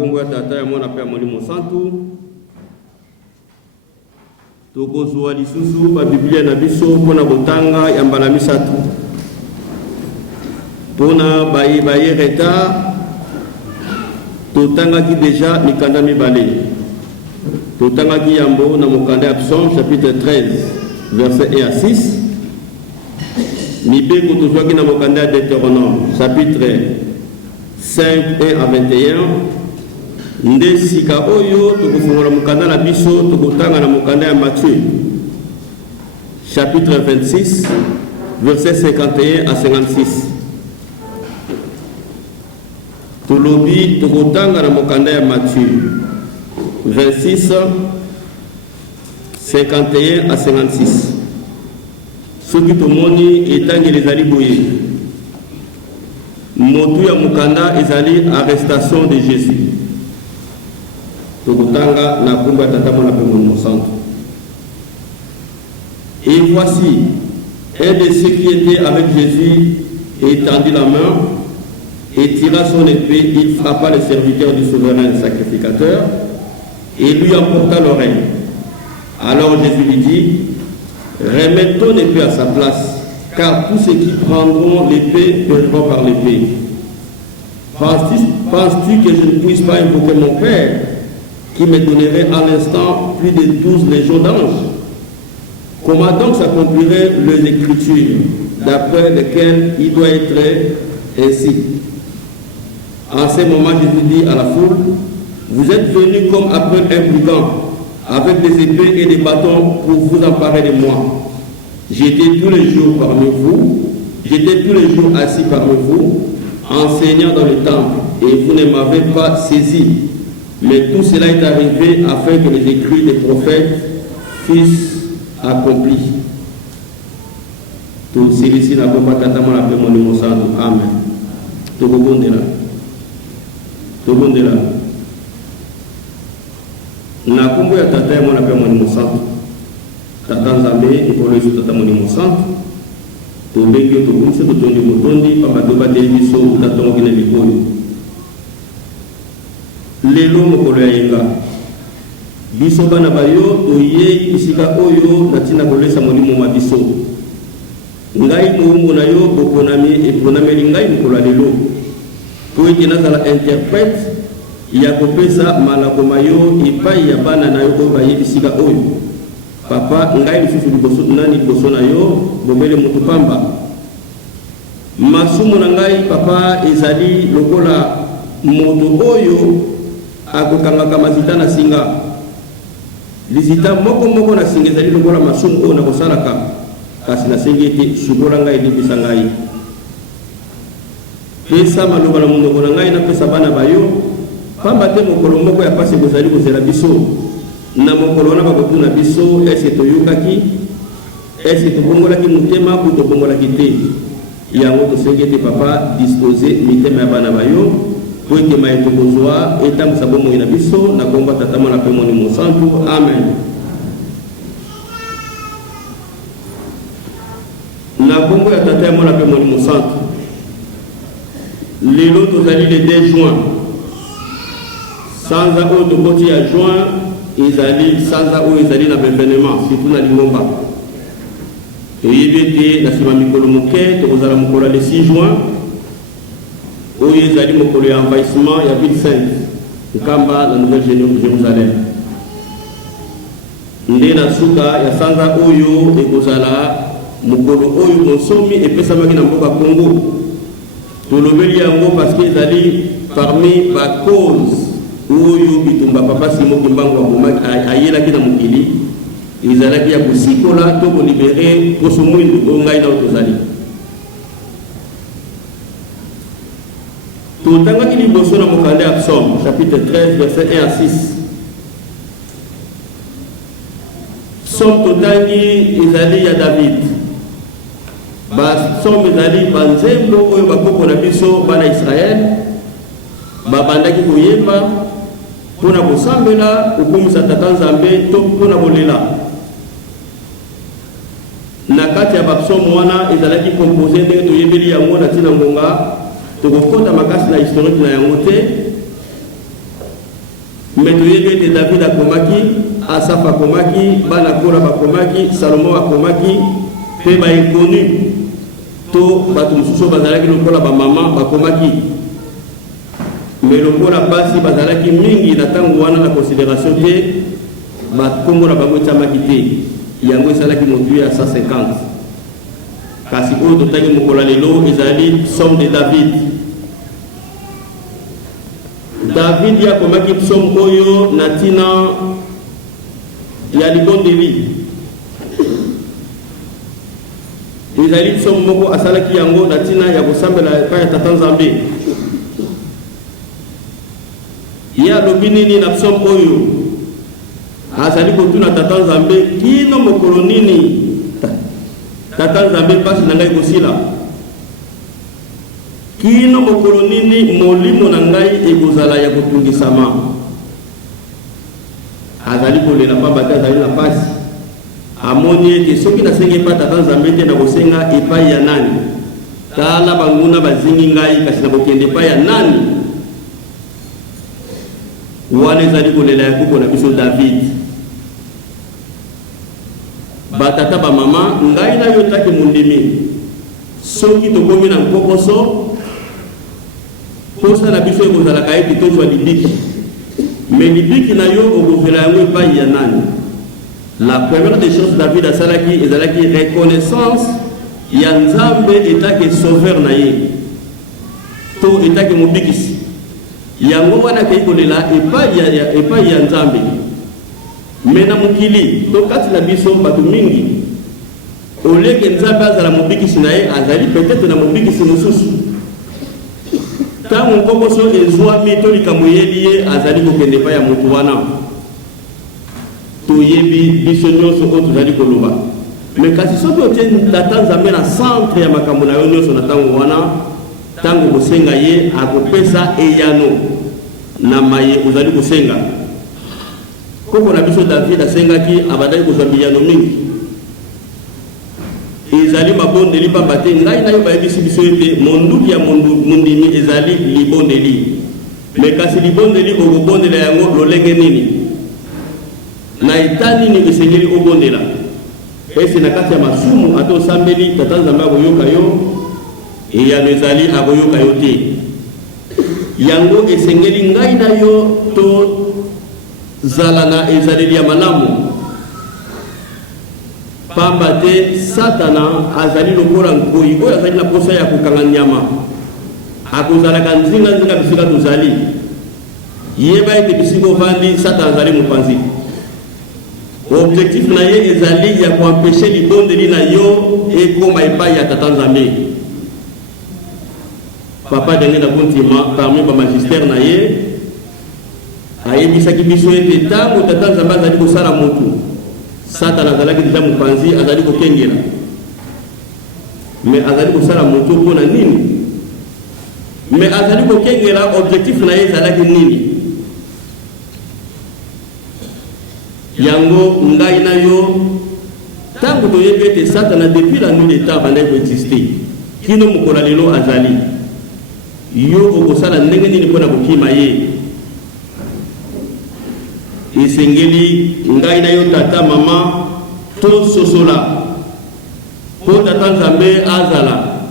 Kongo ya tata ya mwana pe molimo santu tokozwa lisusu ba Biblia na biso pona botanga ya mbala misatu pona baye reta totanga ki déjà mikanda mibale totanga ki yambo na mokanda ya Psaume chapitre 13 verset 1 à 6 mibeko tozwa ki na mokanda ya Deutéronome chapitre 5 1 à 21 nde sika oyo tokofungola mokanda na biso tokotanga na mokanda ya Matthieu chapitre 26 verset 51 à 56 tolobi tokotanga na mokanda ya Matthieu 26 51 à 56 soki tomoni etangi ezali boye motu ya mokanda ezali arrestation de Jésus tokotanga na kumba tata mona pe mon centre. Et voici un de ceux qui étaient avec Jésus étendit la main et tira son épée, il frappa le serviteur du souverain sacrificateur et lui emporta l'oreille. Alors Jésus lui dit, remets ton épée à sa place, car tous ceux qui prendront l'épée périront par l'épée. Penses-tu que je ne puisse pas invoquer mon Père qui me donnerait à l'instant plus de 12 légions d'anges? Comment donc s'accompliraient les Écritures d'après lesquelles il doit être ainsi? En ce moment, Jésus dit à la foule, vous êtes venus comme après un brigand, avec des épées et des bâtons pour vous emparer de moi. J'étais tous les jours parmi vous, j'étais tous les jours assis parmi vous, enseignant dans le temple, et vous ne m'avez pas saisi. Mais tout cela est arrivé afin que les écrits des prophètes fussent accomplis. Tout ceci n'a pas tata mon appel mon numéro. Amen. Tout le monde est là. Tout le monde est là. Na kumbu ya tata ya mon appel mon numéro. Tata nzambe ikolo isu tata mon numéro. Tout le monde tout le monde tondi motondi papa doba televiso utatongo kina bikoyo. Lelo mokolo ya yenga biso bana bayo toye isika oyo natina kolesa molimo ma biso ngai muumbu na yo bokonami eponameli ngai mokolo ya lelo po ete nazala interprète ya kopesa malako mayo epai ya bana na yo oyo bayebi sika oyo papa ngai lisusu liboso na yo bomele motu pamba masumu na ngai papa ezali lokola moto oyo akokangaka mazita na singa lizita moko na singa ezali lokola masumu oyo na kosalaka kasi nasengi ete sukola ngai libisa ngai pesa maloba na monoko na ngai napesa bana bayo pamba te mokolo moko ya pasi kozali kozela biso na mokolo wana bakotuna biso ese toyokaki ese tobongolaki motema ku tobongolaki te yango tosengi ete papa dispose mitema ya bana bayo pour que ma etokozwa etam sabomo ina biso na komba tata mona pe moni mosantu amen na kombo ya tata mona pe moni mosantu lelo tozali le 2 juin sanza o de koti ya juin ezali sanza o ezali na événement surtout na lingomba eyebete na sima mikolo moke tokozala mokolo le 6 juin oyo ezali mokolo ya envahissement ya ville sainte nkamba na nouvelle Jérusalem nde na suka ya sanza oyo ekozala mokolo oyo bonsomi epesamaki na mboka Congo tolobeli yango parce que ezali parmi ba cause oyo bitumba papa Simo Kimbangu abomaki ayelaki na mokili ezalaki ya kosikola to kolibere poso mwindu oyo ngai na tozali totangaki liboso na mokanda ya Psaume chapitre 13 verset 1 à 6 Psaume totangi ezali ya David Psaume ezali banzembo oyo bakoko na biso bana Israel babandaki koyemba mpona kosambela kokumisa tata nzambe to mpona kolela na kati ya bapsaume wana ezalaki compose ndenge toyebeli yango na ntina ngonga tokokota makasi na historique na yango te mais toyebi David akomaki, Asaph akomaki, bana Kora bakomaki, Salomon akomaki, pe ba inconnu to bato mosusu bazalaki lokola ba mama bakomaki, mais lokola basi bazalaki mingi na tango wana na considération te bakombo na bango etiamaki te, yango esalaki motu ya 150. Kasi oyo totangi mokola lelo ezali psaume de David. David akomaki psaume oyo na ntina ya libondeli. Ezali psaume moko asalaki yango na ntina ya kosambela epai ya Tata Nzambe. Ye alobi nini na psaume oyo? Azali kotuna Tata Nzambe kino mokolo nini Tata Nzambe pasi na ngai kosila, kino mokolo nini molimo na ngai ekozala ya kotungisama. Azali kolela pamba te azali na pasi, amoni ete soki nasengi epai Tata Nzambe te na kosenga epai ya nani? Tala banguna bazingi ngai kasi na kokende epai ya nani? Wana ezali kolela ya kuko na biso David. Batata ba mama ngai na yo taki mundimi soki tokomi na nkokoso posa na biso ekozalaka ete tozwa libiki, mais libiki na yo okozela yango epai ya nani? La première des choses David asalaki ezalaki reconnaissance ya Nzambe etaki sauveur na ye to etaki mobikisi, yango wana kei kolela epai ya Nzambe. Mena mukili to kati na biso bato mingi oleke Nzambe azala mobikisi na ye azali peut-être na mobikisi mosusu, tango nkokoso ezwami to likambo yeli ye azali kokende epai ya moto wana. Toyebi biso nyonso oyo tozali koloba, mais kasi soki otie Tata Nzambe na centre ya makambo na yo nyonso na tango wana, tango kosenga ye akopesa eyano na maye ozali kosenga. Koko na biso David asengaki abadai kozwa biyano mingi, ezali mabondeli pamba te ngai na yo bayebisi biso ete monduki ya mundimi ezali libondeli, mais kasi libondeli okobondela yango lolenge nini na eta nini esengeli obondela? Esi na kati ya masumu ata osambeli Tata Nzambe akoyoka yo, eyano ezali akoyoka yo te. Yango esengeli ngai na yo to zala na ezaleli ya malamu, pamba te Satana azali lokola nkoi oyo azali na posa ya kokanga nyama, akozalaka nzinga bisika tozali. Yeba ete bisika ovandi Satana azali mopanzi, objectif na ye ezali ya koampeshe libondeli na yo ekoma epai ya Tata Nzambe. Papa denge na kontima parmi ba magistère na ye ayebisaki biso ete ntango Tata Nzambe azali kosala motu, Satana azalaki deja mopanzi azali kokengela, mais azali kosala motu mpona nini? Mais azali kokengela objectif na ye ezalaki nini? Yango ngai na yo tango toyebi ete Satana depuis la nuit des temps bandai koexiste kino mokola lelo azali, yo okosala ndenge nini mpona kokima ye? Esengeli ngai na yo tata mama to sosola po Tata Nzambe azala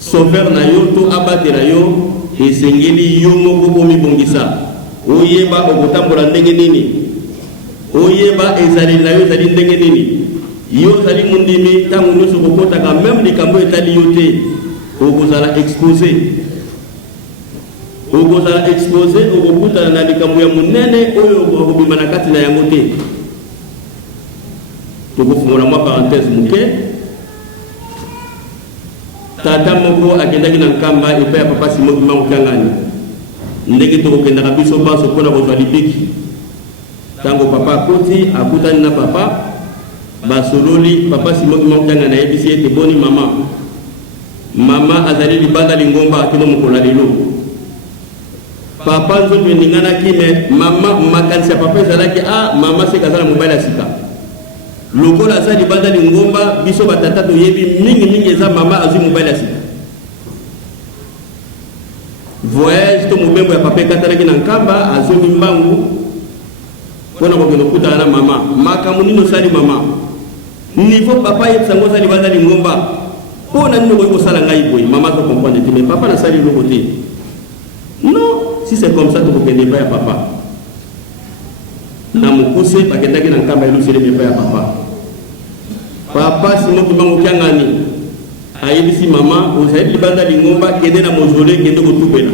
sauveur na yo to abatela yo, esengeli yo moko bomibongisa, oyeba okotambola ndenge nini, oyeba ezali na yo ezali ndenge nini. Yo ezali mundimi ntango nyonso kokotaka même likambo etali yo te okozala exposé, okozala exposé, okokutana na likambo ya munene oyo okobima na kati na yango te. Tokofungola mwa parenthèse muke. Tata moko akendaki na nkamba epai ya papa Simon Kimangu Kiangani, ndenge tokokendaka biso banso mpona kozwa libiki. Tango papa akoti akutani na papa basololi, papa Simon Kimangu Kiangani ayebisi ete boni mama azali libanda lingomba kino mokola lelo. Papa nzoto eninganaki, me mama makanisi ya papa ezalaki mama seka azala mobali ya sika. Lokola aza libanda lingomba biso batata toyebi mingi eza mama azwi mobali ya sika. voyage to mobembo ya papa katalaki na nkamba azongi mbangu mpona kokende okutana na mama makambo nini osali mama niveau papa yebisa ngo osali bazali ngomba mpona nini okoki kosala ngai boye mama tocomprendre te mais papa nasali eloko te non si c'est comme ça tokokende epai ya papa na mokuse bakendaki na nkamba eluselemi epai ya papa papa simoki mbango kiangani ayebisi mama ozali libanda lingomba kende na mozole kende kotubela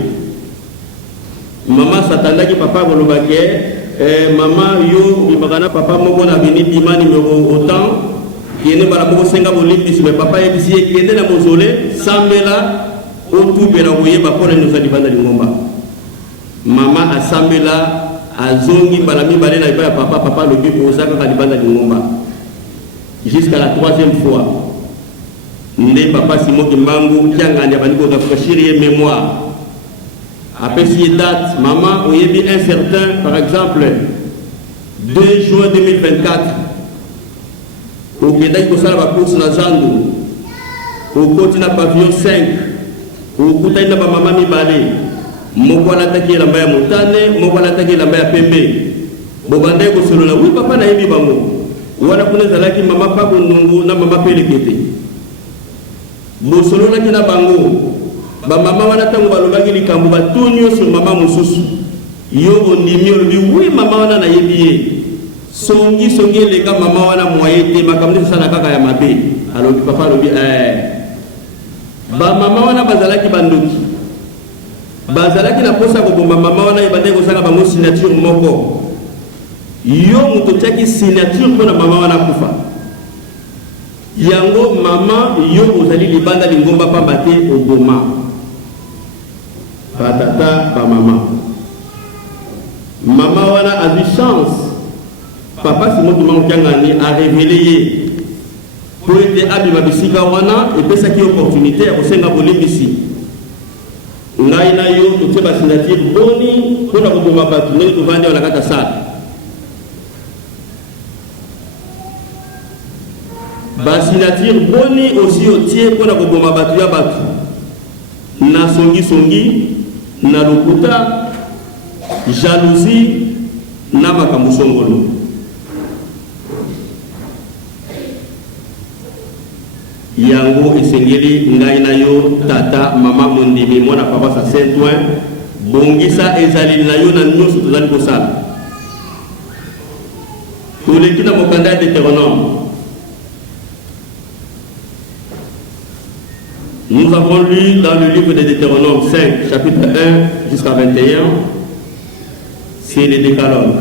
mama satandaki papa kolobaki mama yo bimaka na papa moko na bini bima numéro autant kende bala moko senga bolimbisi me papa yebisi ye kende na mozole sambela otubela koyeba mpona nini ozali libanda lingomba mama asambela azongi mbala mibale na epai ya papa papa alobi oza kaka libanda lingomba jusqu'à la 3e fois nde papa simoki mbangu kiangani abandi korafraîchir ye mémoire apesi ye date mama oyebi un certain par exemple 2 juin 2024 okendaki kosala bacourse na zandu okoti na pavillon 5 okutani na bamama mibale moko alataki elamba ya motane moko alataki elamba ya pembe bobandaki kosolola wi papa nayebi bango wana kuna ezalaki mama pakondungu na mama pelekete bosololaki na bango bamama wana ntango balobaki likambo batuni yo sur mama mosusu yo ondimi olobi wi mama wana nayebi ye songi eleka mama wana mwaye te makambo esala kaka ya mabe alobi papa alobi bamama wana bazalaki bandoki bazalaki na posa kobomba mama wana ebandaki kosala bango signature moko yo moto otiaki signature mpona mama wana kufa yango mama yo ozali libanda lingomba pamba te oboma batata bamama mama wana azwi chance papa simoki mbangu kiangani arevele ye po ete abima bisika wana epesaki opportunité ya kosenga bolimbisi ngai na yo totie basignature boni mpona koboma bato ndenge tovandi awa na kati ya sala basignature boni aussi otie mpona koboma bato ya bato na songisongi na lokuta jalousie na makambo songolo yango esengeli ngai na yo tata mama mondimi mwana papa sa Saint-Ouen bongisa ezali na yo na nyonso tozali kosala toleki na mokanda ya Deutéronome. Nous avons lu dans le livre de Deutéronome 5, chapitre 1 jusqu'à 21, c'est le décalogue.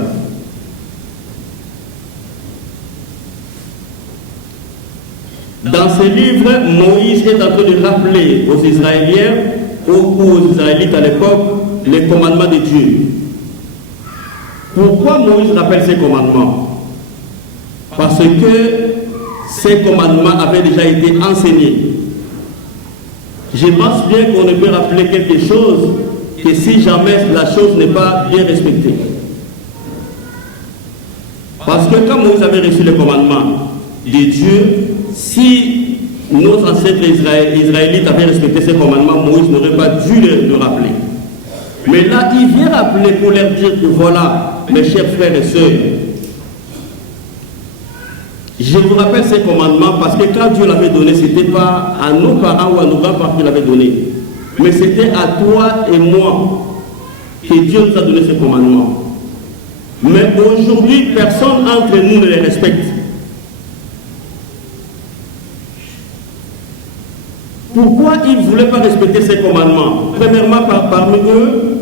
Dans ce livre, Moïse est en train de rappeler aux Israéliens, aux Israélites à l'époque, les commandements de Dieu. Pourquoi Moïse rappelle ces commandements? Parce que ces commandements avaient déjà été enseignés. Je pense bien qu'on ne peut rappeler quelque chose que si jamais la chose n'est pas bien respectée. Parce que quand Moïse avait reçu les commandements de Dieu, si nos ancêtres israélites avaient respecté ces commandements, Moïse n'aurait pas dû le rappeler. Mais là, il vient rappeler pour leur dire que voilà, mes chers frères et sœurs, je vous rappelle ces commandements parce que quand Dieu l'avait donné, ce n'était pas à nos parents ou à nos grands-parents qu'il l'avait donné. Mais c'était à toi et moi que Dieu nous a donné ces commandements. Mais aujourd'hui, personne entre nous ne les respecte. Pourquoi ils ne voulaient pas respecter ces commandements? Premièrement, parmi eux,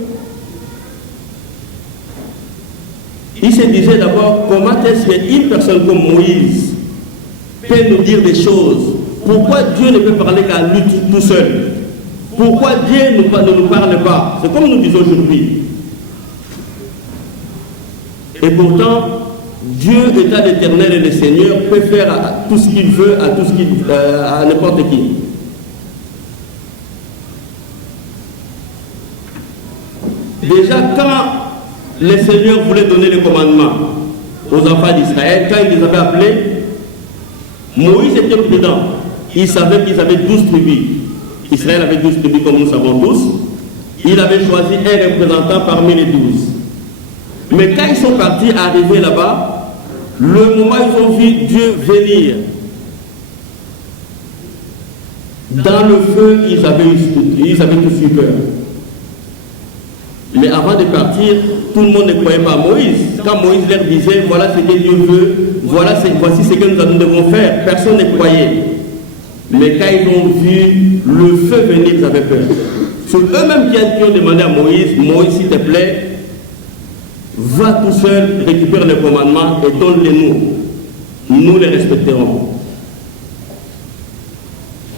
ils se disaient d'abord, comment est-ce qu'une personne comme Moïse peut nous dire des choses? Pourquoi Dieu ne peut parler qu'à lui tout seul? Pourquoi Dieu ne nous parle pas? C'est comme nous disons aujourd'hui. Et pourtant, Dieu, étant l'éternel et le Seigneur, peut faire tout ce qu'il veut à n'importe qui. Déjà, quand le Seigneur voulait donner les commandements aux enfants d'Israël, quand il les avait appelés, Moïse était prudent. Il savait qu'ils avaient 12 tribus. Israël avait 12 tribus, comme nous savons tous. il avait choisi un représentant parmi les 12. Mais quand ils sont partis, arrivés là-bas, le moment où ils ont vu Dieu venir, dans le feu, ils avaient tous eu peur. Mais avant de partir, tout le monde ne croyait pas à Moïse. Quand Moïse leur disait, voilà ce que Dieu veut, voici ce que nous devons faire, personne ne croyait. Mais quand ils ont vu le feu venir, ils avaient peur. C'est eux-mêmes qui ont demandé à Moïse, Moïse, s'il te plaît, va tout seul, récupère les commandements et donne-les-nous. Nous les respecterons.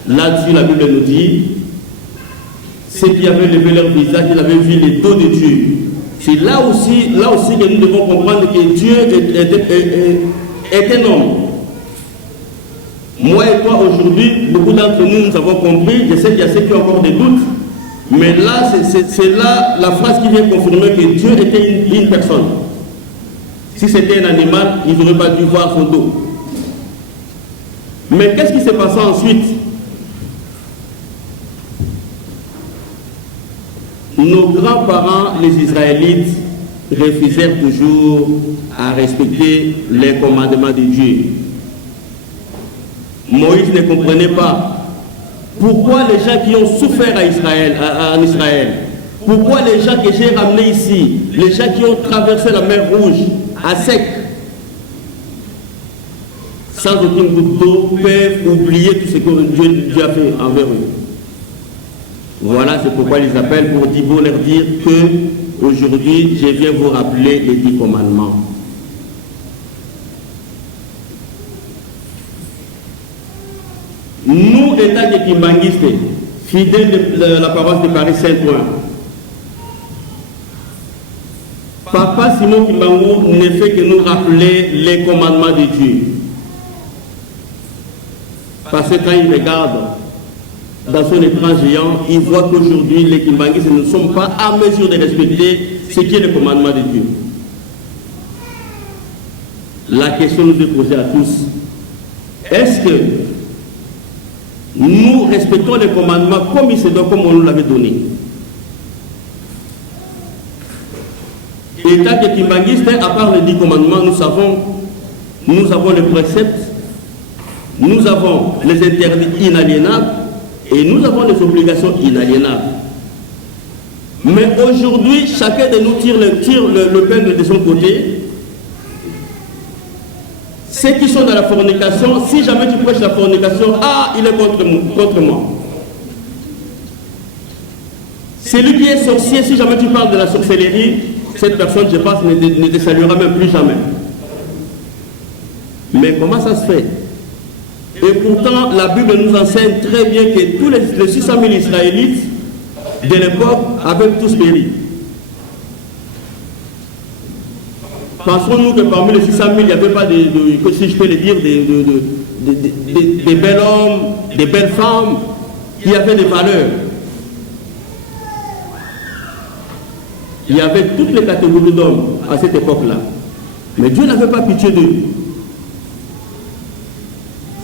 Là-dessus, la Bible nous dit, ceux qui avaient levé leur visage, ils avaient vu les dos de Dieu. C'est là aussi que nous devons comprendre que Dieu est un homme. Moi et toi, aujourd'hui, beaucoup d'entre nous avons compris. Je sais qu'il y a ceux qui ont encore des doutes. Mais là, c'est là la phrase qui vient confirmer que Dieu était une personne. Si c'était un animal, ils n'auraient pas dû voir son dos. Mais qu'est-ce qui s'est passé ensuite? Nos grands-parents, les Israélites, refusèrent toujours à respecter les commandements de Dieu. Moïse ne comprenait pas pourquoi les gens qui ont souffert en Israël, pourquoi les gens que j'ai ramenés ici, les gens qui ont traversé la mer Rouge à sec, sans aucune goutte d'eau, peuvent oublier tout ce que Dieu a fait envers eux. Voilà, c'est pourquoi ils appellent pour leur dire que aujourd'hui, je viens vous rappeler les 10 commandements. Nous, État de Kimbanguiste, fidèles de la paroisse de Paris Saint-Ouen, Papa Simon Kimbangu ne fait que nous rappeler les commandements de Dieu. Parce que quand il regarde dans son écran géant, il voit qu'aujourd'hui, les Kimbanguistes ne sont pas en mesure de respecter ce qui est le commandement de Dieu. La question nous est posée à tous. Est-ce que nous respectons les commandements comme il se doit, comme on nous l'avait donné? État que Kimbanguiste, à part les 10 commandements, nous avons les préceptes, nous avons les interdits inaliénables, et nous avons des obligations inaliénables. Mais aujourd'hui, chacun de nous tire le peigne de son côté. Ceux qui sont dans la fornication, si jamais tu prêches la fornication, il est contre moi. Celui qui est sorcier, si jamais tu parles de la sorcellerie, cette personne, je pense, ne te saluera même plus jamais. Mais comment ça se fait? Et pourtant, la Bible nous enseigne très bien que tous les 600 000 Israélites de l'époque avaient tous péri. Pensons-nous que parmi les 600 000, il n'y avait pas, si je peux le dire, des bels hommes, des belles femmes qui avaient des valeurs. Il y avait toutes les catégories d'hommes à cette époque-là. Mais Dieu n'avait pas pitié d'eux.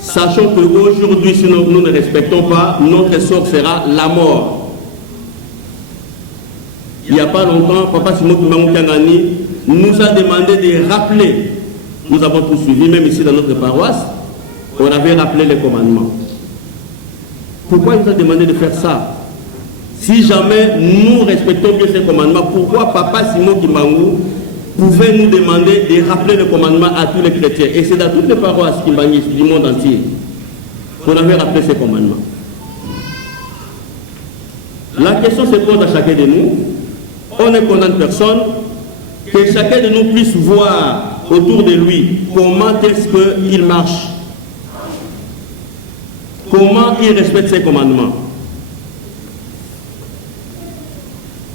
Sachant qu'aujourd'hui, si nous ne respectons pas, notre sort sera la mort. Il n'y a pas longtemps, Papa Simon Kimbangu nous a demandé de rappeler, nous avons tout suivi, même ici dans notre paroisse, on avait rappelé les commandements. Pourquoi il nous a demandé de faire ça? Si jamais nous respectons bien ces commandements, pourquoi Papa Simon Kimbangu pouvait nous demander de rappeler le commandement à tous les chrétiens? Et c'est dans toutes les paroisses kimbanguistes du monde entier qu'on avait rappelé ces commandements. La question se pose à chacun de nous. On ne condamne personne. Que chacun de nous puisse voir autour de lui comment est-ce qu'il marche. Comment il respecte ses commandements.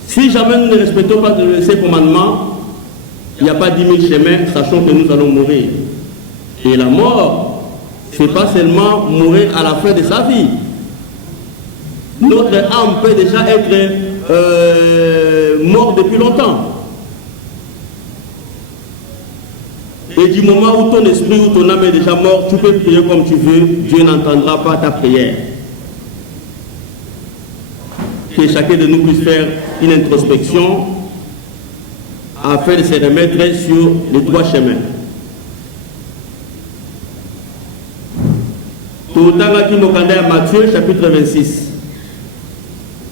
Si jamais nous ne respectons pas ces commandements, il n'y a pas 10 000 chemins, sachant que nous allons mourir. Et la mort, ce n'est pas seulement mourir à la fin de sa vie. Notre âme peut déjà être morte depuis longtemps. Et du moment où ton esprit ou ton âme est déjà mort, tu peux prier comme tu veux, Dieu n'entendra pas ta prière. que chacun de nous puisse faire une introspection afin de se remettre sur les trois chemins. Tout le temps qui m'a à Matthieu chapitre 26.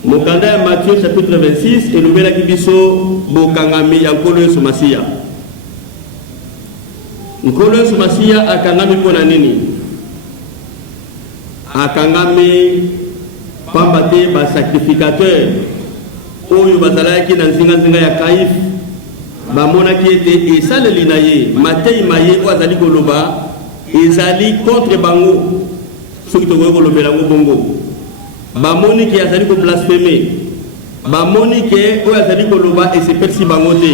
Mon candidat Matthieu chapitre 26 et le bel akibiso bokangami yankolo sumasia. Nkolo sumasia akangami pona nini? Akangami pambate ba sacrificateur oyo bazalaki na nzinga ya Kaif bamona ki ete esaleli na ye matei maye o azali koloba ezali contre bango soki tokoki kolobela ngo bongo bamoni ki azali ko blasphémer bamoni ke oyo azali koloba esepelisi bango te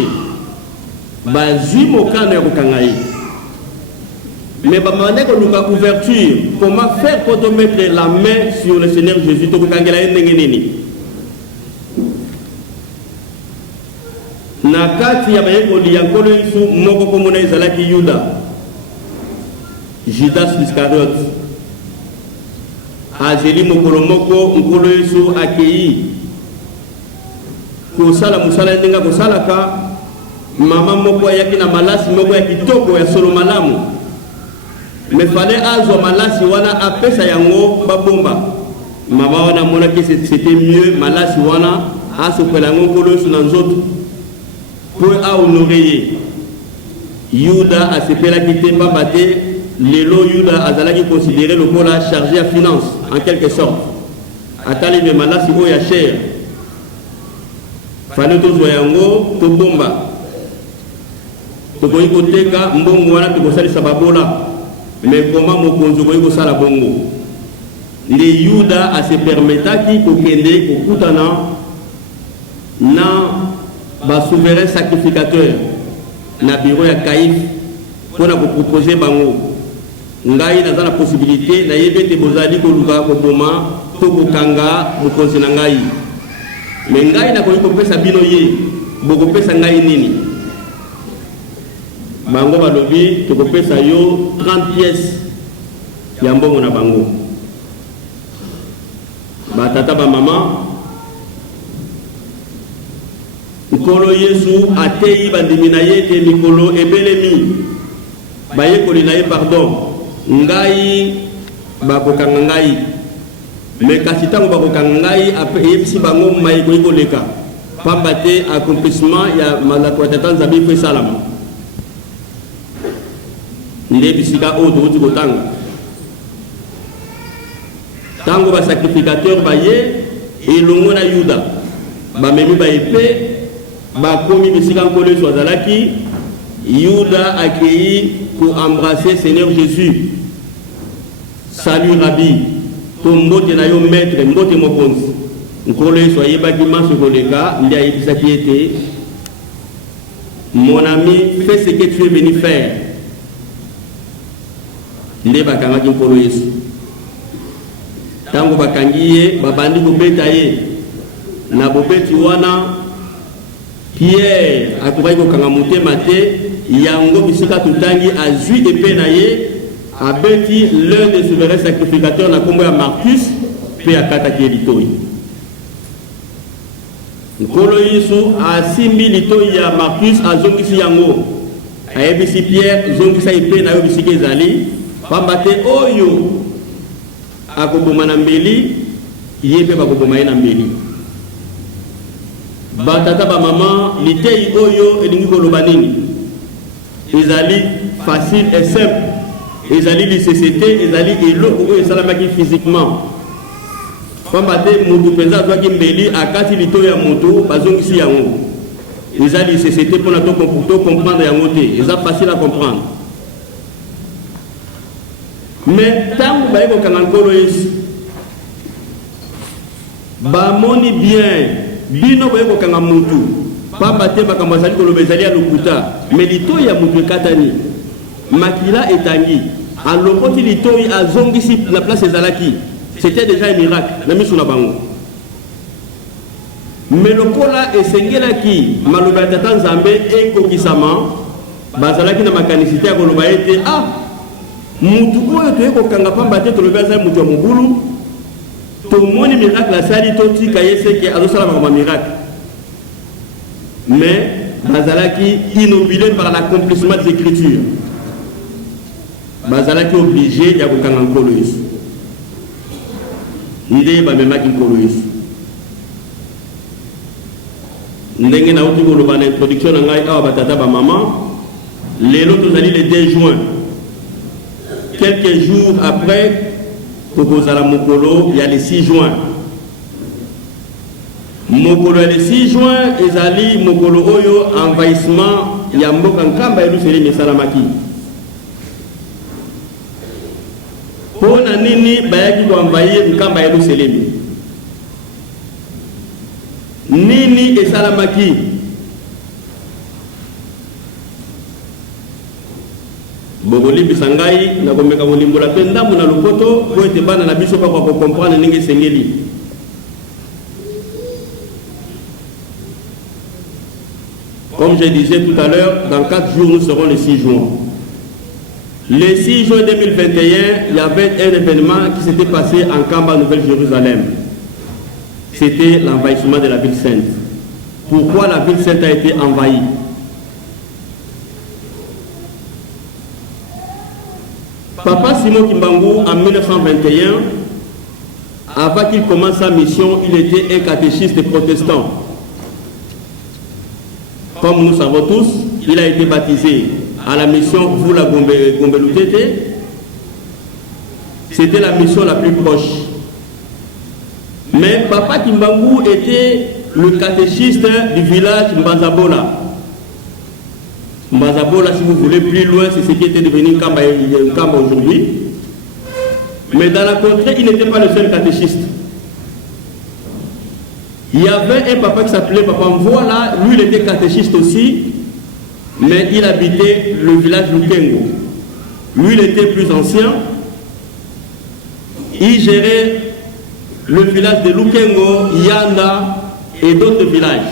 bazwi mokano ya kokanga ye. Mais bamane ko luka ouverture, comment faire pour mettre la main sur le Seigneur Jésus to kangela ndenge nini? Na kati ya bayeko liyankolo Yesu moko komona ezalaki Yuda, Judas Iscariote. Azeli mokolo moko nkolo Yesu akei kosala musala ndenga kosalaka mama moko yaki na malasi moko ya kitoko ya solo malamu. Mais fallait azwa malasi wana apesa yango babomba. Mama wana mona que c'était mieux malasi wana asopela ngo kolo sur nzoto pour a honorer Yuda asepela kité babate lelo Yuda azalaki considéré le kola chargé à finance en quelque sorte. Atali de malasi o ya cher. Fallait tozwa yango to bomba. To koyi koteka mbongo wana to kosalisa babola. Mais comment mon conjoint ko sala bongo le Yuda a se permetaki ko kende ko kutana na ba souverain sacrificateur na bureau ya Kaif pour na ko proposer bango ngai na za la possibilité na yebete bozali ko luka ko boma to ko kanga mo konsena ngai mais ngai na ko pesa bino ye boko pesa ngai nini bango balobi to kopesa yo 30 pièces ya mbongo na bango ba tata ba mama nkolo Yesu atei bandimi na ye ke mikolo ebelemi baye kolina ye pardon ngai bakokanga ngai mais kasi tango bakokanga ngai yebisi bango mai koleka pamba te accomplissement ya malako tata nzabi pe salama nde bisika o to kotanga tango ba sacrificateur baye elongo na Yuda ba memi ba épée ba komi bisika nkolo so azalaki Yuda accueilli pour embrasser Seigneur Jésus. Salut Rabbi, to mbote na yo maître mbote mokonzi nkolo so yebaki maso koleka ndi ayebisaki ete mon ami fais ce que tu es venu faire. Nde bakangaki nkolo Yesu tango bakangi ye babandi kobeta ye na bobeti wana Pierre akobaki kokanga motema te yango bisika tutangi azwi epée na ye abeti l'un des souverains sacrificateurs na kombo ya Marcus pe akataki litoi nkolo Yesu asimbi litoi ya Marcus azongisi yango ayebisi Pierre zongisa epée na yo bisika ezali pamba te oyo akoboma na mbeli ye pe bakoboma ye na mbeli batata ba mama litei oyo elingi koloba nini ezali facile et simple ezali licécité ezali eloko oyo esalamaki physiquement pamba te mutu mpenza azwaki mbeli akati litoi ya moto bazongisi yango ezali licécité mpona to comprendre yango te eza facile à comprendre. Mais tant que vous avez nkolo Yesu bamoni bien bino boye kokanga mutu pamba te bakamba sali koloba ezali ya lokuta mais litoi ya mutu ekatani makila etangi alokoti litoi azongisi la place ezalaki c'était déjà un miracle na miso na bango mais lokola esengelaki maloba ya tata nzambe ekokisama bazalaki na makanisité ya koloba ete mutu oyo toye kokanga pamba te tolobi azali mutu ya mobulu tout le monde miracle à sali toti kaye c'est que alors ça va miracle mais bazalaki innobilé par l'accomplissement des écritures bazalaki obligé ya kokanga nkolo Yesu nde bamemaki nkolo Yesu ndenge na uti koloba na introduction na ngai awa batata ba maman lelo tozali le 2 juin quelques jours après tokozala mokolo ya le 6 juin mokolo ya le 6 juin ezali mokolo oyo envahissement ya mboka nkamba ya Yerusalemu esalamaki pona nini bayaki koenvahir nkamba ya Yerusalemu nini esalamaki bokolimbisa ngai nakomeka kolimbola mpe ndambo na lopoto po ete bana na biso bakwa kokomprendre ndenge esengeli comme je disais tout à l'heure dans 4 jours nous serons le 6 juin. Le 6 juin 2021 il y avait un événement qui s'était passé en Kamba, Nouvelle-Jérusalem. C'était l'envahissement de la ville sainte. Pourquoi la ville sainte a été envahie? Papa Simon Kimbangu, en 1921, avant qu'il commence sa mission, il était un catéchiste protestant. Comme nous savons tous, il a été baptisé à la mission Vula Gombelutete. C'était la mission la plus proche. Mais Papa Kimbangu était le catéchiste du village Mbazabola. Mbazabola, si vous voulez, plus loin, c'est ce qui était devenu Kamba aujourd'hui. Mais dans la contrée, il n'était pas le seul catéchiste. Il y avait un papa qui s'appelait Papa Mvola, lui il était catéchiste aussi, mais il habitait le village Lukengo. Lui il était plus ancien, il gérait le village de Lukengo, Yanda et d'autres villages.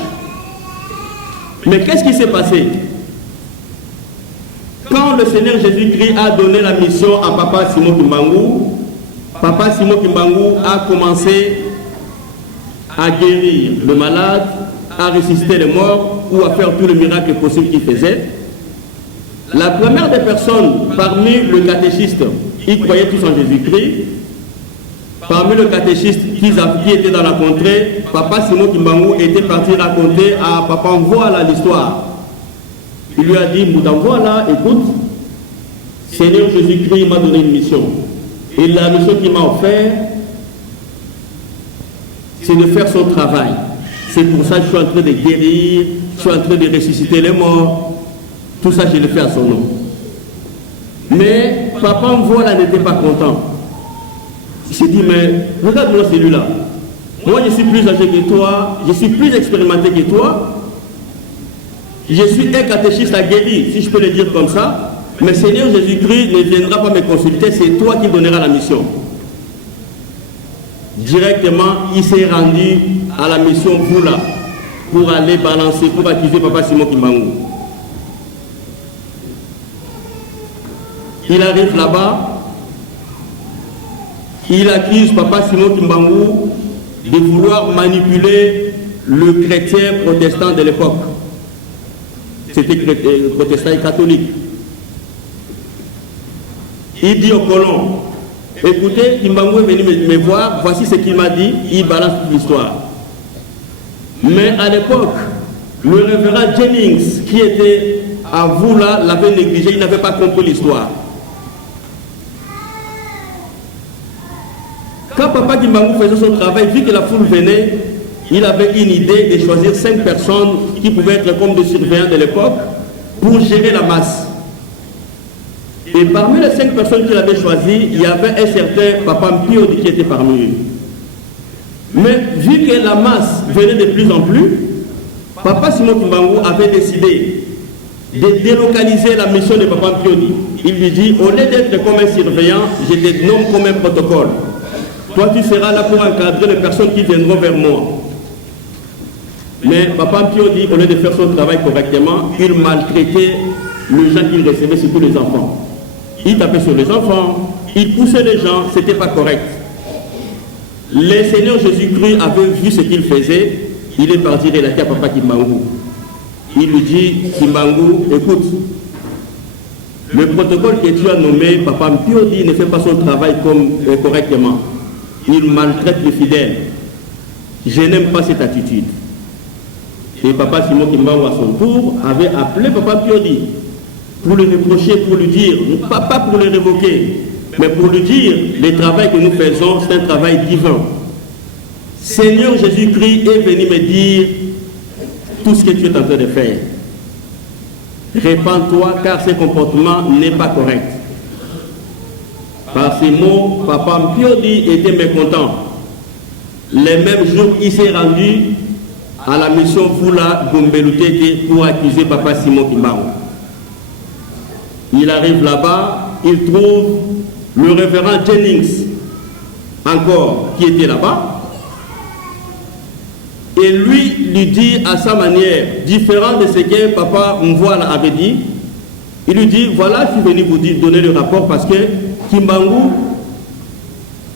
Mais qu'est-ce qui s'est passé? Quand le Seigneur Jésus-Christ a donné la mission à Papa Simon Kimbangu a commencé à guérir le malade, à ressusciter les morts ou à faire tous les miracles possibles qu'il faisait. La première des personnes parmi le catéchiste, ils croyaient tous en Jésus-Christ. Parmi le catéchiste qui était dans la contrée, Papa Simon Kimbangu était parti raconter à Papa Voilà l'histoire. Il lui a dit, voilà, écoute, Seigneur Jésus-Christ m'a donné une mission. Et la mission qu'il m'a offerte, c'est de faire son travail. C'est pour ça que je suis en train de guérir, je suis en train de ressusciter les morts. Tout ça, je le fais à son nom. Mais Papa Mvola n'était pas content. Il s'est dit, mais regarde-moi celui-là. Moi, je suis plus âgé que toi, je suis plus expérimenté que toi. Je suis un catéchiste aguerri, si je peux le dire comme ça. Mais Seigneur Jésus-Christ ne viendra pas me consulter, c'est toi qui donneras la mission. Directement, il s'est rendu à la mission Vula pour aller balancer, pour accuser Papa Simon Kimbangu. Il arrive là-bas, il accuse Papa Simon Kimbangu de vouloir manipuler le chrétien protestant de l'époque. C'était protestant et catholique. Il dit au colon, écoutez, Kimbangu est venu me voir, voici ce qu'il m'a dit, il balance toute l'histoire. Mais à l'époque, le révérend Jennings, qui était à Vula, l'avait négligé, il n'avait pas compris l'histoire. Quand Papa Kimbangu faisait son travail, vu que la foule venait, il avait une idée de choisir 5 personnes qui pouvaient être comme des surveillants de l'époque pour gérer la masse. Et parmi les 5 personnes qu'il avait choisies, il y avait un certain Papa Mpiodi qui était parmi eux. Mais vu que la masse venait de plus en plus, Papa Simon Kimbangu avait décidé de délocaliser la mission de Papa Mpiodi. Il lui dit, au lieu d'être comme un surveillant, je te nomme comme un protocole. Toi, tu seras là pour encadrer les personnes qui viendront vers moi. Mais Papa Mpiodi, au lieu de faire son travail correctement, il maltraitait les gens qu'il recevait, surtout les enfants. Il tapait sur les enfants, il poussait les gens, ce n'était pas correct. le Seigneur Jésus-Christ avait vu ce qu'il faisait, il est parti relater à Papa Kimbangu. Il lui dit, Kimbangu, écoute, le protocole que tu as nommé, Papa Mpiodi ne fait pas son travail correctement. Il maltraite les fidèles. Je n'aime pas cette attitude. Et Papa Simon Kimbangu, à son tour, avait appelé Papa Mpiodi pour le reprocher, pour lui dire, pas pour le révoquer, mais pour lui dire, le travail que nous faisons, c'est un travail divin. Seigneur Jésus-Christ est venu me dire tout ce que tu es en train de faire. Répands-toi car ce comportement n'est pas correct. Par ces mots, Papa Mpiodi était mécontent. Les mêmes jours, il s'est rendu à la mission Fula Gombelutete pour accuser Papa Simon Kimbangu. Il arrive là-bas, il trouve le révérend Jennings, encore, qui était là-bas. Et lui dit à sa manière, différente de ce que Papa Mvoala avait dit, il lui dit, voilà, je suis venu vous donner le rapport parce que Kimbangu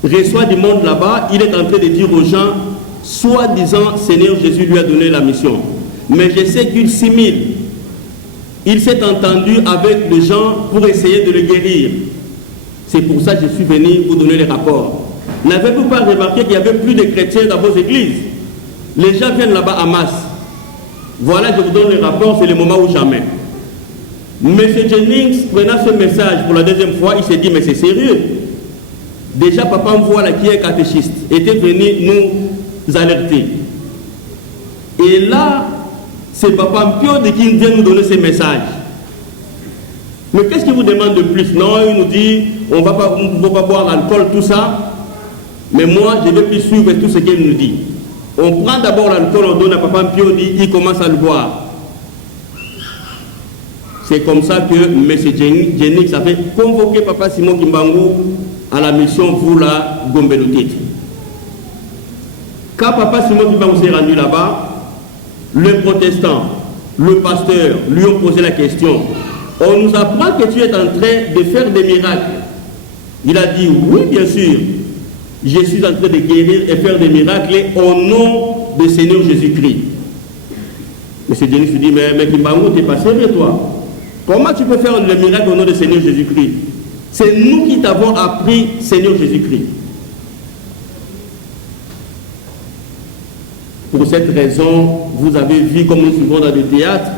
reçoit du monde là-bas, il est en train de dire aux gens, soi-disant, Seigneur Jésus lui a donné la mission. Mais je sais qu'il simile. Il s'est entendu avec les gens pour essayer de le guérir. C'est pour ça que je suis venu vous donner les rapports. N'avez-vous pas remarqué qu'il y avait plus de chrétiens dans vos églises? Les gens viennent là-bas en masse. Voilà, je vous donne les rapports, c'est le moment où jamais. Monsieur Jennings, prenant ce message pour la deuxième fois, il s'est dit, mais c'est sérieux. Déjà, Papa Mvoala, qui est catéchiste, était venu nous alerter. Et là, c'est Papa Mpiodi qui vient nous donner ces messages. Mais qu'est-ce qu'il vous demande de plus? Non, il nous dit, on ne va pas boire l'alcool, tout ça. Mais moi, je vais plus suivre tout ce qu'il nous dit. On prend d'abord l'alcool, on donne à Papa Mpiodi, il commence à le boire. C'est comme ça que M. Jennings a fait convoquer Papa Simon Kimbangu à la mission Fula Gombelutete. Quand Papa Simon Kimbangu s'est rendu là-bas, le protestant, le pasteur lui ont posé la question. On nous apprend que tu es en train de faire des miracles. Il a dit oui, bien sûr. Je suis en train de guérir et faire des miracles au nom du Seigneur Jésus-Christ. M. Jennings se dit, mais Kimbangu, tu n'es pas sérieux, toi? Comment tu peux faire le miracle au nom du Seigneur Jésus-Christ? C'est nous qui t'avons appris Seigneur Jésus-Christ. Pour cette raison, vous avez vu comme nous suivons dans le théâtre,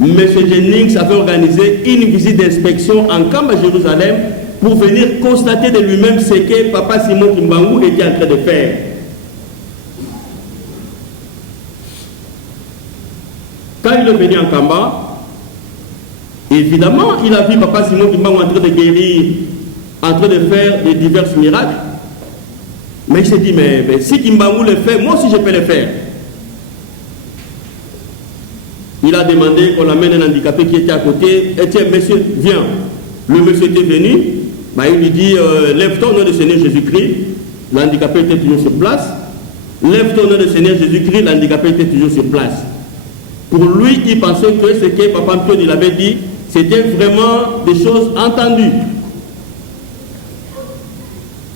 M. Jennings avait organisé une visite d'inspection en camp à Jérusalem pour venir constater de lui-même ce que Papa Simon Kimbangu était en train de faire. Quand il est venu en Kamba, évidemment, il a vu Papa Simon Kimbangu en train de guérir, en train de faire des divers miracles. Mais il s'est dit, mais si Kimbangu le fait, moi aussi je peux le faire. Il a demandé qu'on amène un handicapé qui était à côté. Et tiens, monsieur, viens. Le monsieur était venu. Il lui dit, lève-toi au nom du Seigneur Jésus-Christ. L'handicapé était toujours sur place. Lève-toi au nom du Seigneur Jésus-Christ. L'handicapé était toujours sur place. Pour lui, il pensait que ce que Papa Mpiodi l'avait dit, c'était vraiment des choses entendues.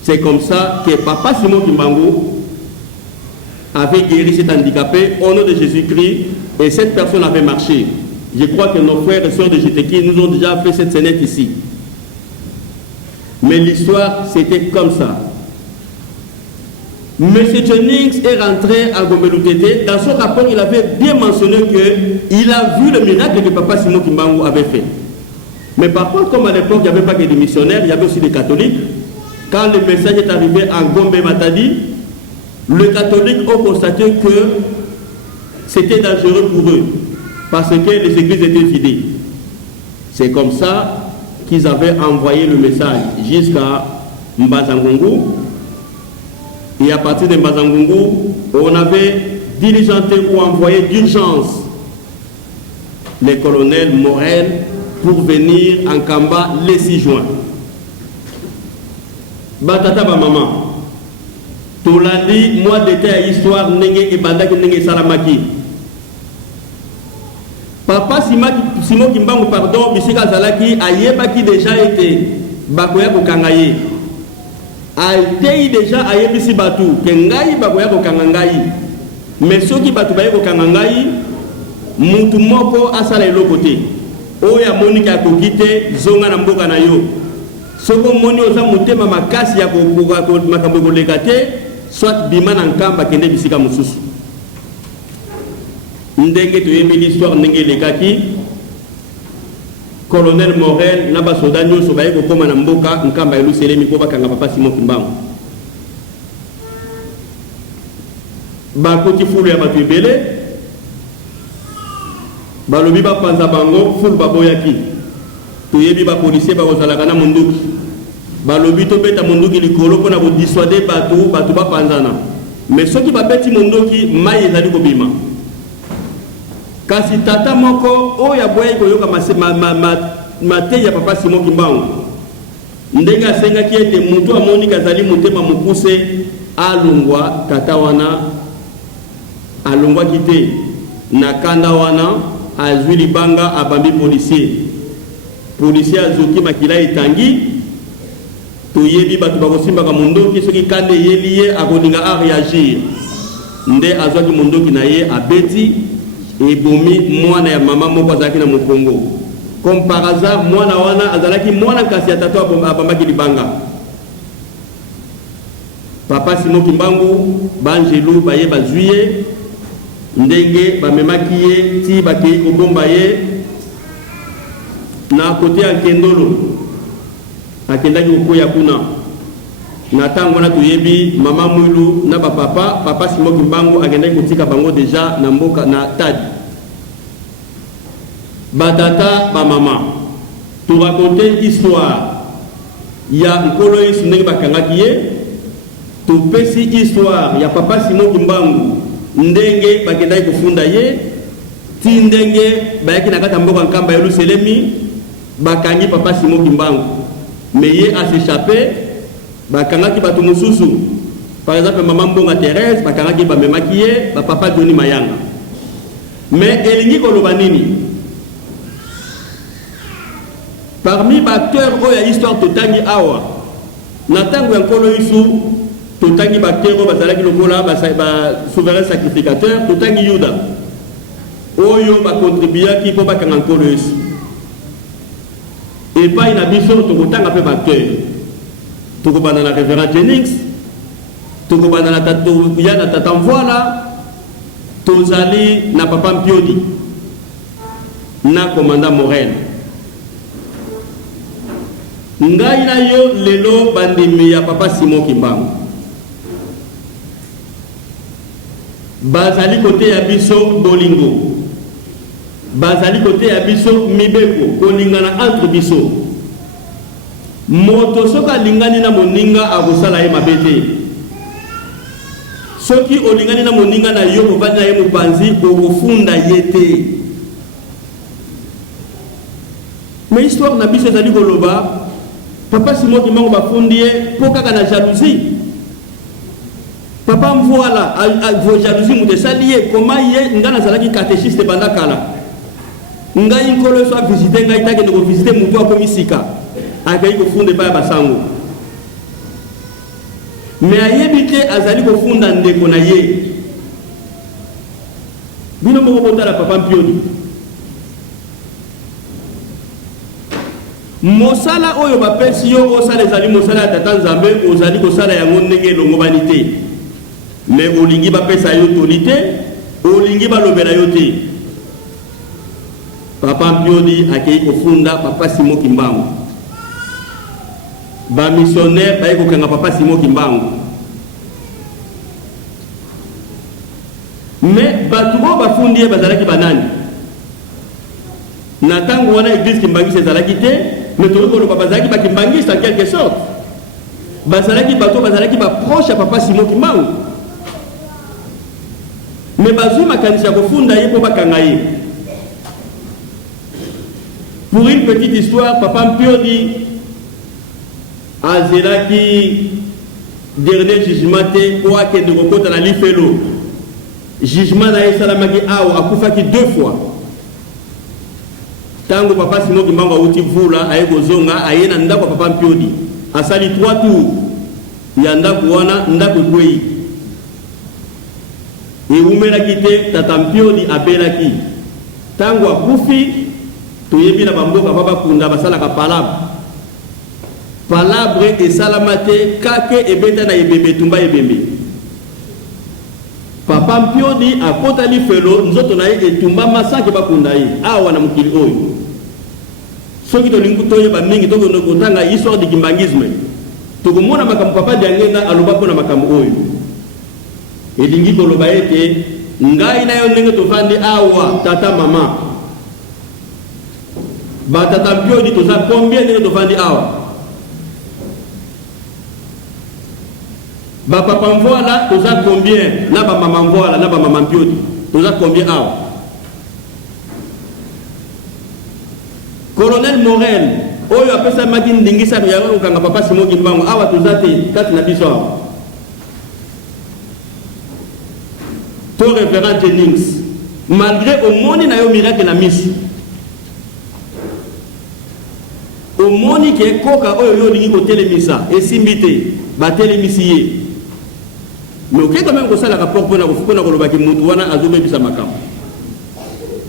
C'est comme ça que Papa Simon Kimbangu avait guéri cet handicapé au nom de Jésus-Christ et cette personne avait marché. Je crois que nos frères et sœurs de GTK nous ont déjà fait cette scénette ici. Mais l'histoire, c'était comme ça. M. Jennings est rentré à Gombelutete. Dans son rapport, il avait bien mentionné qu'il a vu le miracle que Papa Simon Kimbangu avait fait. Mais par contre, comme à l'époque, il n'y avait pas que des missionnaires, il y avait aussi des catholiques. Quand le message est arrivé à Gombe Matadi, les catholiques ont constaté que c'était dangereux pour eux, parce que les églises étaient vidées. C'est comme ça qu'ils avaient envoyé le message jusqu'à Mbazangungu. Et à partir de Mbazangungu, on avait diligenté ou envoyé d'urgence les colonels Morel pour venir en Kamba le 6 juin. Batata ba maman. Tolandi moi détail histoire nenge et bandaki nenge salamaki. Papa Simon Kimbangu pardon bisika zalaki ayeba qui déjà été bakoya ko kangaye. Aitei déjà ayebisi batu ke ngai bakoya kokanga ngai, mais soki batu baye kokanga ngai mutu moko asala eloko te oyo amoni ka kokite zonga na mboka na yo. Soko moni oza mutema makasi ya makambo koleka te, soit bima na nkamba kende bisika mosusu. Ndenge toyebi l'histoire ndenge elekaki, Colonel Morel na basoda nyonso baye kokoma na mboka nkamba eluselemi po bakanga papa Simon Kimbangu. Bakoti fulu ya bato ebele, balobi bapanza bango fulu baboyaki. Toyebi ba policier bakozalaka na munduki, balobi to beta munduki likolo pona ko dissuader batu bapanzana. Mais soki babeti munduki mai ezali kobima. Kasi tata moko oya boye koyoka mate ya papa Simon Kimbangu, ndenge asengaki ete mutu amoni kazali mutema mukuse alungwa tata wana alungwa kite na kanda wana azwi libanga abambi policier azuki makila etangi. Toyebi batu bakosimbaka mundoki soki kande yeli ye akoninga a réagir, nde azwaki mundoki na ye abeti ebomi mwana ya mama moko azalaki na mokongo. Comme par hasard mwana wana azalaki mwana kasi ya tata abambaki libanga. Papa Simon Kimbangu banjelu baye bazwiye ndenge bamemaki ye ti bakei kobomba ye na kote ya Kendolo. Akendaki kokoya kuna na tango na toyebi mama Mwilu na papa Simon Kimbangu akendaki kotika bango deja na mboka na Tadi. Batata ba mama to raconter histoire ya nkolo Yesu ndenge bakangaki ye, to pesi histoire ya papa Simon Kimbangu ndenge bakendaki kofunda ye ti ndenge bayaki na kata mboka nkamba ya Luselemi bakangi papa Simon Kimbangu. Mais ye a s'échappé, bakangaki batu mususu. Par exemple maman Mbonga Thérèse bakangaki bamemaki ye papa Johnny Mayanga. Mais elingi koloba nini? Parmi acteurs oya histoire totangi awa na tango ya nkolo Yesu totangi acteurs bazalaki lokola ba souverain sacrificateur, totangi Yuda oyo ba contribuaki po bakanga nkolo Yesu. Et pas une ambition de autant peu acteur. Tout le monde dans la révérend Jennings, tout le monde dans la tata voilà, tous allés na papa Mpiodi, na commandant Morel. Ngai na yo lelo bandimi ya papa Simon Kimbangu. Bazali côté ya biso bolingo. Bazali côté ya biso mibeko kolingana entre biso. Moto soka lingani na moninga akosala ye mabete. Soki olingani na moninga na yo kovanda ye mupanzi okofunda yete. Mais histoire na biso ezali koloba papa Simon Kimbangu bafundi ye po kaka na jalousie. Papa mvoala vo jalousie mutesali ye koma ye ngana zalaki catéchiste bandakala. Ngai nkolo so visiter ngai take de visiter mutu akomisika akayi kofunda ba basango. Mais ayebite azali kofunda ndeko na ye. Bino moko botala papa Mpioni. Mosala oyo bapesi yo osala ezali mosala ya tata Nzambe ozali kosala yango ndenge elongobani te. Mais olingi bapesa yo tolite, olingi balobela yo te. Papa Mpioni akei kofunda papa Simon Kimbangu. Ba missionnaire baye kokanga papa Simon Kimbangu. Mais batu bo bafundi ye bazalaki banani. Na tango wana église Kimbangi ezalaki te, mais to ko bazalaki ba Kimbangi en quelque sorte. Bazalaki bato bazalaki ba proche à papa Simon Kimbangu. Mais bazui makanisa kofunda ye po bakanga ye. Pour une petite histoire, papa Mpioni a zelaki dernier jugement pour que de kokota na lifelo. Jugement na esalamaki awa akufaki 2 fois. Tango papa Simon Kimbangu uti vula aye kozonga aye na ndako papa Mpioni asali 3 tours. ya ndako wana ndako ekwei eumelaki te tata Mpioli abelaki ntango akufi toyebi na bamboka pa bakunda basalaka palabre esalama te kake ebeta na ebembe tumba ebembe papa Mpioli akotali felo nzoto na ye etumba masake bakunda ye awa na mokili oyo soki tolingi toyeba mingi tokotanga histoire du kimbangisme tokomona makambo papa Diangenga aloba mpona makambo oyo elingi koloba ete ngai na yo ndenge tovandi awa tata mama batata Mpioli toza combien ndenge tovandi awa bapapa Mvoala toza combien na bamama Mvoala na bamama Mpioli toza combien awa Colonel Morel oyo apesa maki ndingisa ya okanga papa Simon Kimbangu awa toza te kati na biso awa to révérend Jennings malgré omoni na yo miracle na misu omoni ke koka oyo yo lingi kotelemisa esimbi te batelemisi ye mais oke quand même kosala rapport mpona kolobaki mutu wana azobebisa makambo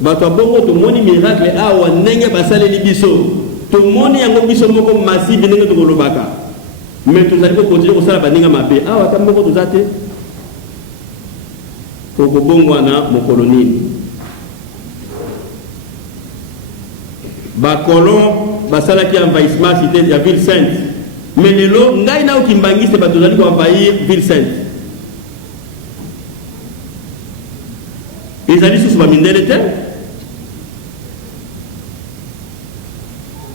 bato abongo tomoni miracle awa ndenge basaleli biso tomoni yango biso moko masibi ndenge tokolobaka mais tozali kokontinue kosala baninga mabe awa ata moko toza te tokobongwana mokolo nini bakolon basalaki envahissement cité ya ville sainte mais lelo ngai na okimbangise bato tozali koenvahir ville sainte ezali susu bamindele te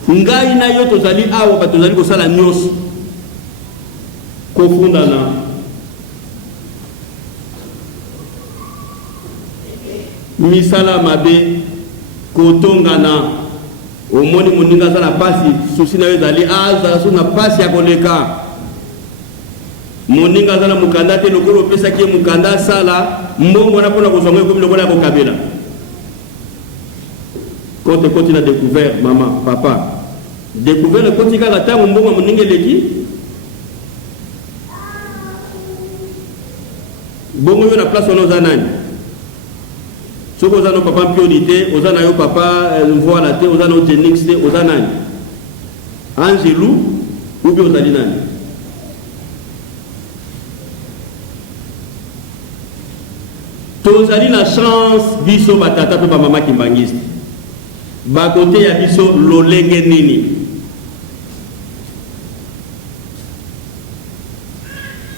ngai na yo tozali awa bato tozali kosala nyonso kofundana misala mabe kotongana omoni moninga aza na pasi susi na yo ezali azala so na pasi ya koleka moninga aza na mokanda te lokola opesaki ye mokanda asala mbongo wana mpona kozwanga ekomi lokola ya kokabela kote koti na découvert mama papa découvert ekoti kaka ntango mbongo ya moninga eleki bongo yo na place wana oza nani soki oza no papa Mpioli te oza na yo papa Mvoala te oza na yo Jennings te oza nani Angelou ubi ozali nani tozali na chance biso batata mpe bamama kimbangiste bakote ya biso lolenge nini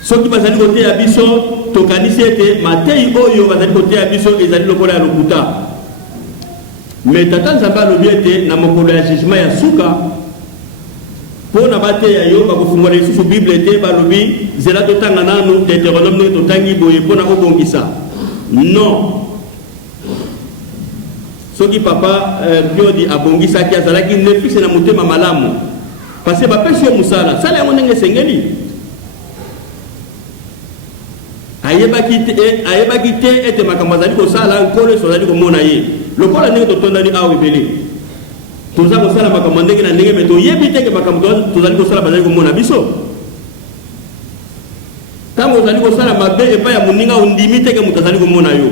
soki bazali kote ya biso tokanisi ete matei oyo bazali kote ya biso ezali lokola ya lokuta mais tata nzambe alobi ete na mokolo ya jugement ya suka mpo na bateya yo bakofungola lisusu bible te balobi zela totanga nanu Deutéronome ndenge totangi boye mpo na kobongisa non soki papa Mpioli abongisaki azalaki nefixe na motema malamu parce que bapesi yo mosala sala yango ndenge esengeli ayebaki te ete makambo azali kosala nkolo eso azali komona ye lokola ndenge totondani awa ebele toza kosala makambo ndenge na ndenge me toyebi teke makambo tozali kosala bazali komona biso ntango ozali kosala mabe epai ya moninga ondimi teke moto azali komona yo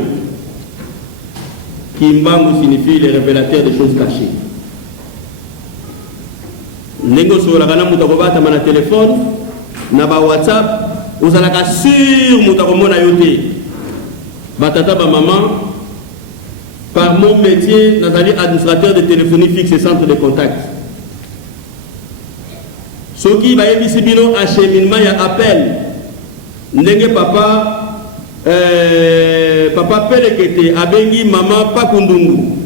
Kimbangu signifie le révélateur des choses cachées ndenge osololaka na moto akobatama na telefone na ba WhatsApp ozalaka sur moto akomona yo te batata bamama par mon métier nazali administrateur de téléphonie fixe et centre de contact soki bayebisi bino acheminement ya appel ndenge papa pelekete abengi mama pakundungu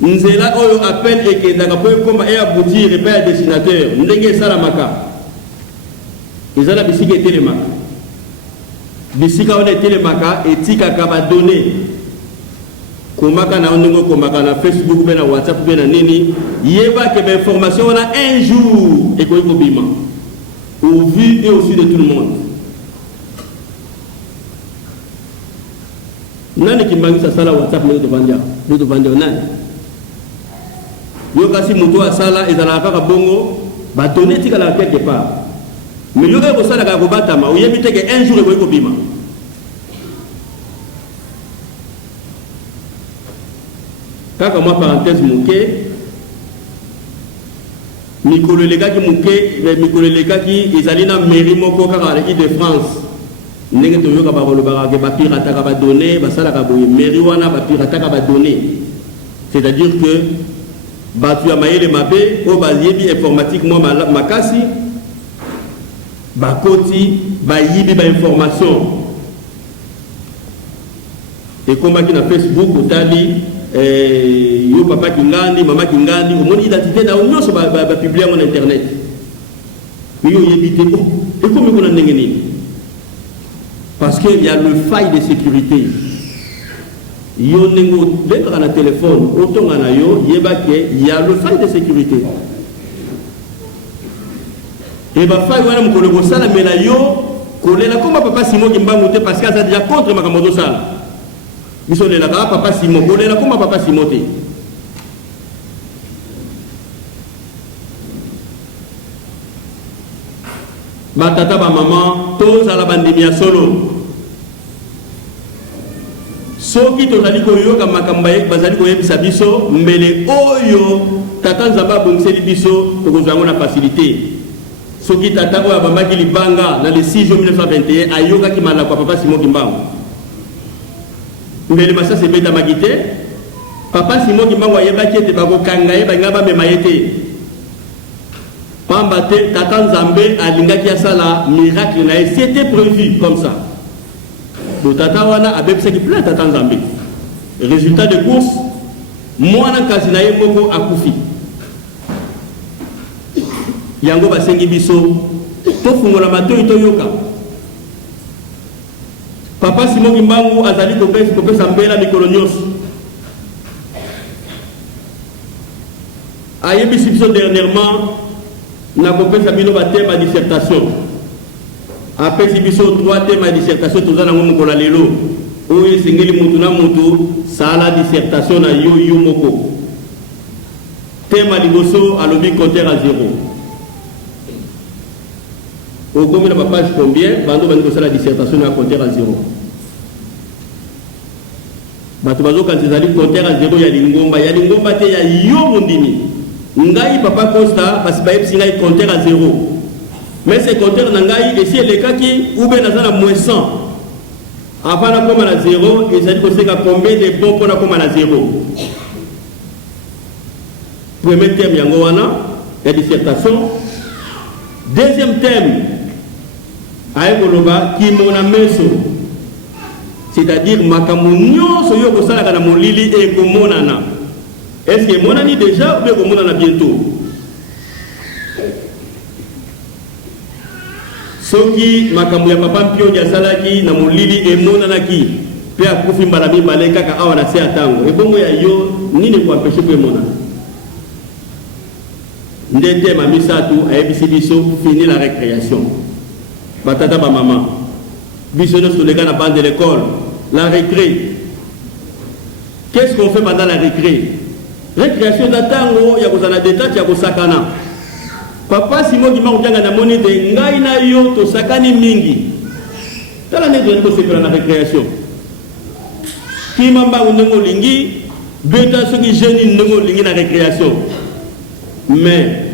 nzela oyo appel ekendaka po ekoma eaboutir epai ya destinateur ndenge esalamaka ezala bisika etelemaka bisika wana etelemaka etikaka badone komaka na ndenge okomaka na Facebook mpe na WhatsApp mpe na nini yebake bainformation wana un jour ekoki kobima au vu et au su de tout le monde nani kimbangisa sala WhatsApp ndenge tovandi nani yo kasi moto asala ezalaka kaka bongo badone etikala quelque part mais yo ko sala ka ko batama o yebi teke un jour ko bima kaka moi parenthèse muke mikolo lekaki muke mikolo lekaki ezali na mairie moko kaka la Île-de-France ndenge toyoka bakolobaka ke bapirataka badonné basalaka boye mairie wana bapirataka badonné, c'est-à-dire que bato ya mayele mabe oyo bayebi informatique mwa makasi bakoti bayibi bainformation ekombaki na Facebook otali yo papa kingandi mama kingandi omoni identité na nyonso bapublie yango na internet mais yo oyebi te ekomi kuna ndenge nini parce que il y a le faille de sécurité yo ndenge obengaka na téléphone otonga na yo yebake il y a le faille de sécurité et bafaille wana mokolo kosalamela yo kolela koma papa Simon Kimbangu te parce que aza déjà contre makambo tosala biso lelaka papa Simon kolela koma papa Simon te batata bamama tozala bandimi ya solo soki tozali koyoka makambo bazali koyebisa biso mbele oyo tata nzambe abongiseli biso tokozwa yango na facilité soki tata oyo abambaki libanga na le 6 juin 1921 ayokaki malako ya papa Simon Kimbangu mbele masasi ebetamaki te papa Simon Kimbangu ayebaki ete bakokanga ye balinga bamema ye te pamba te tata nzambe alingaki asala miracle na ye c'était prévu comme ça le tata wana abebisaki plein tata nzambe résultat de course mwana kasi na ye moko akufi yango basengi biso tofungola matoi toyoka papa Simon Kimbangu azali kopesa mbela mikolo nyonso ayebisi biso dernièrement na kopesa bino batema dissertation apesi biso 3 thèmes à dissertation toza nango mokolo lelo oyo esengeli mutu na mutu sala dissertation na yo moko thème liboso alobi compteur à zéro okomi na page combien bando bandi kosala dissertation na compteur à zéro bato bazokanisa ezali compteur à zéro ya lingomba te ya yo mondimi ngai papa Costa parce bayebisi ngai compteur à zéro mais ce compteur na ngai esi elekaki ube naza na moins 100 avant na koma na zéro ezali koseka combien de bon mpona koma na zéro premier thème yango wana ya dissertation deuxième thème aye koloba kimona meso c'est-à-dire makambo nyonso yo kosalaka na molili ekomonana est-ce que monani déjà ou bien komonana bientôt soki makambo ya papa Mpio asalaki na molili emonanaki pe akufi mbala mibale kaka awa na se atango ebongo ya yo nini ko empêcher pe monana ndete mamisatu ayebisi biso fini la récréation batata ba maman biso no sur les gars na bande de l'école la récré qu'est-ce qu'on fait pendant la récréation d'atango ya kozana détache ya kosakana papa Simon Kimbangu tanga na moni de ngai na yo to sakani mingi tala ne de ko sepela na récréation kimamba ndongo lingi beta soki jeune ndongo lingi na récréation mais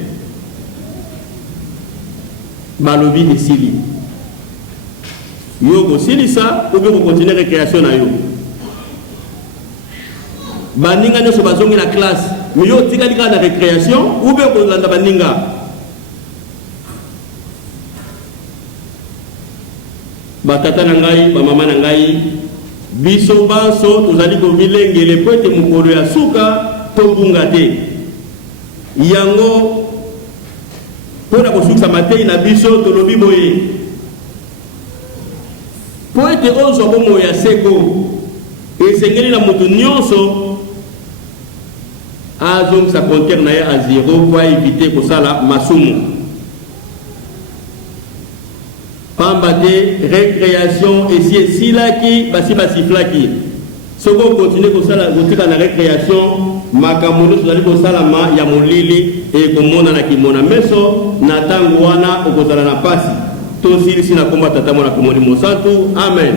balobi esili yo ko silisa ou bien ko continuer récréation na yo baninga nyonso bazongi na classe mais yo tikali kaka na récréation ou bien ko landa baninga batata na ngai bamama na ngai biso banso tozali komilengele po ete mokolo ya suka tobunga te yango mpona kosukisa matei na biso tolobi boye po ete ozwa bomoi ya seko esengeli na moto nyonso azongisa compteur na ye a zéro po aevite kosala masumu pamba te récréation esi esilaki basi basiflaki soki okontinue kosala kotika na récréation makambo nyonso ozali kosalama ya molili ekomonana kimona meso na ntango wana okozala na pasi tosili sina komba tata mwana kumoni mosantu amen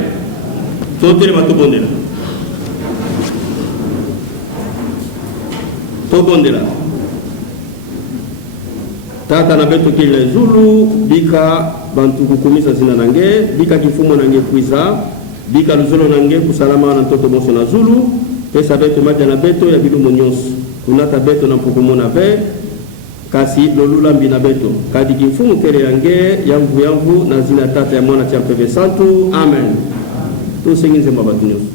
totelema tobondela tata na beto kile zulu bika bantu kukumisa zina nange bika kifumo nange kwiza bika luzolo nange kusalama na mtoto moso na zulu pesa beto maja na beto ya bilumo nyonso kunata beto na mpukumona ve kasi lolula mbina beto kadi kifumo kere yange yamvu na zina tata ya mwana cha mpeve santu amen tusingize mabatu nyonso